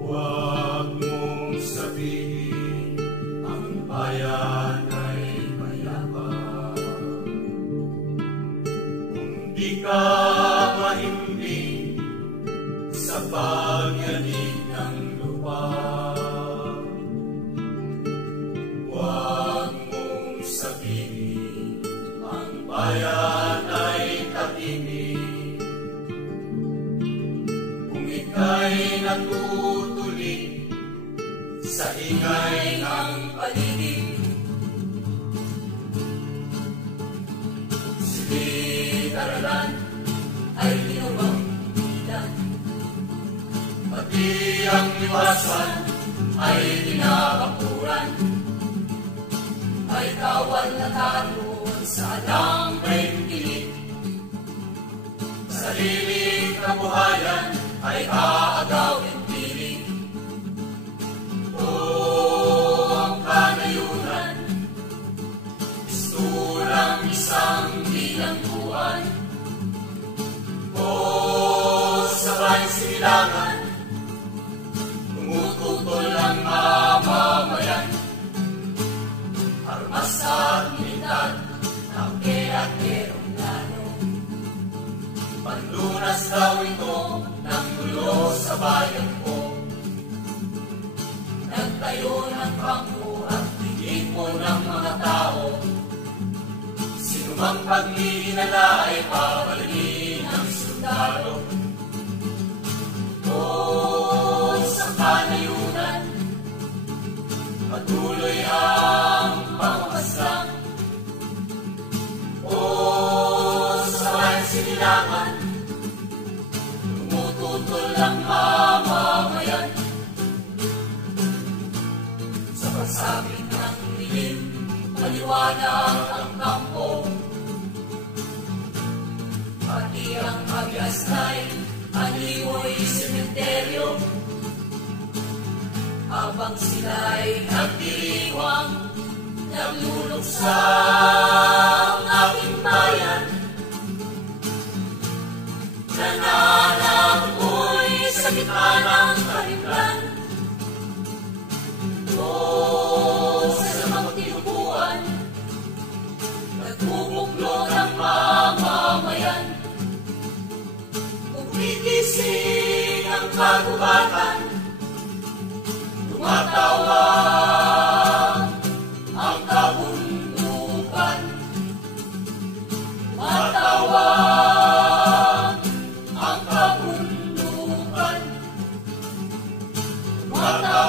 Huwag mong sabihin ang bayan ay mayabang. Kung di ka mahimbing sa pagyanig ng lupa, huwag mong sabihin ang bayan ay tahimik. Kung ika'y natutulig sa ingay ng paligid, silid-aralan ay ginawang bilan, pati ang liwasan ay dinabakuran. Ay kawal na taroon sa alambreng dilig, sariling kabuhayan ay aagawin piling. Ang kanayunan, istulang isang bilangguan. Sabay silangan, tumututol ang mamamayan. Armas at militar, tangke at eroplano, panlunas daw ito ng gulo sa bayan ko. Nagtayo ng bangko at titipo ng mga tao, sinumang pag-iinala ay pabalagin ng sundalo. Sa kanayunan, patuloy ang pangmaslang. Sa silangan, tumututol ang mamamayan. Sa pagsabit ng dilim, maliwanag ang kampo, pati ang Abiasnay, Aliwoy, sementeryo. Habang sila'y nagdiriwang, nagluluksa ang aking bayan. Nananagoy sa gitna ng karimlan, sa mga tinubuan, nagbubuklo ng mamamayan. Kumigising ang kagubatan, tumatawag ang kabundukan. Tumatawag ang kabundukan. Tumatawag